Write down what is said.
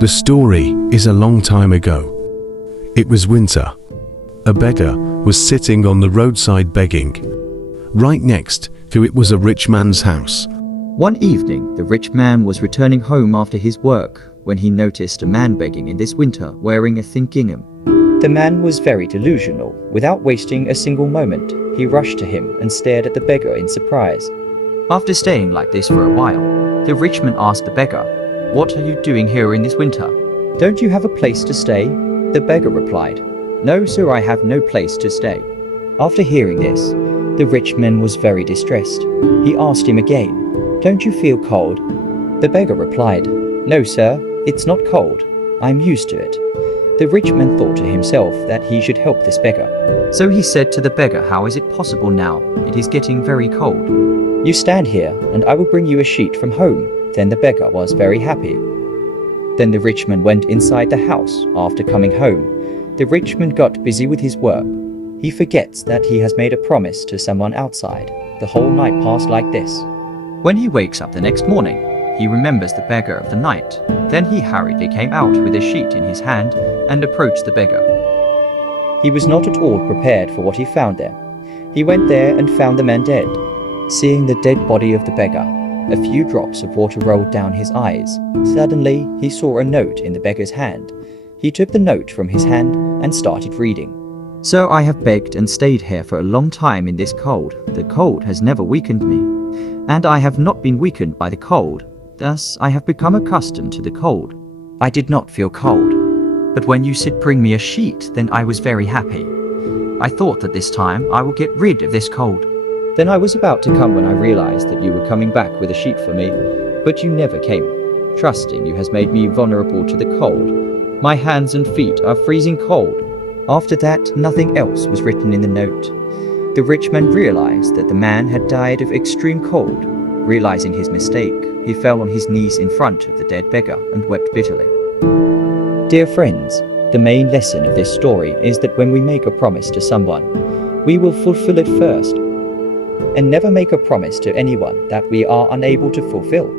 The story is a long time ago. It was winter. A beggar was sitting on the roadside begging. Right next to it was a rich man's house. One evening, the rich man was returning home after his work when he noticed a man begging in this winter wearing a thin gingham. The man was very delusional. Without wasting a single moment, he rushed to him and stared at the beggar in surprise. After staying like this for a while, the rich man asked the beggar, "What are you doing here in this winter? Don't you have a place to stay?" The beggar replied, "No, sir, I have no place to stay." After hearing this, the rich man was very distressed. He asked him again, "Don't you feel cold?" The beggar replied, "No, sir, it's not cold. I'm used to it." The rich man thought to himself that he should help this beggar. So he said to the beggar, "How is it possible now? It is getting very cold. You stand here, and I will bring you a sheet from home." Then the beggar was very happy. Then the rich man went inside the house. After coming home, the rich man got busy with his work. He forgets that he has made a promise to someone outside. The whole night passed like this. When he wakes up the next morning, he remembers the beggar of the night. Then he hurriedly came out with a sheet in his hand and approached the beggar. He was not at all prepared for what he found there. He went there and found the man dead. Seeing the dead body of the beggar, a few drops of water rolled down his eyes. Suddenly, he saw a note in the beggar's hand. He took the note from his hand and started reading. "Sir, I have begged and stayed here for a long time in this cold. The cold has never weakened me, and I have not been weakened by the cold. Thus, I have become accustomed to the cold. I did not feel cold, but when you said bring me a sheet, then I was very happy. I thought that this time I will get rid of this cold. Then I was about to come when I realized that you were coming back with a sheet for me, but you never came. Trusting you has made me vulnerable to the cold. My hands and feet are freezing cold." After that, nothing else was written in the note. The rich man realized that the man had died of extreme cold. Realizing his mistake, he fell on his knees in front of the dead beggar and wept bitterly. Dear friends, the main lesson of this story is that when we make a promise to someone, we will fulfill it first, and never make a promise to anyone that we are unable to fulfill.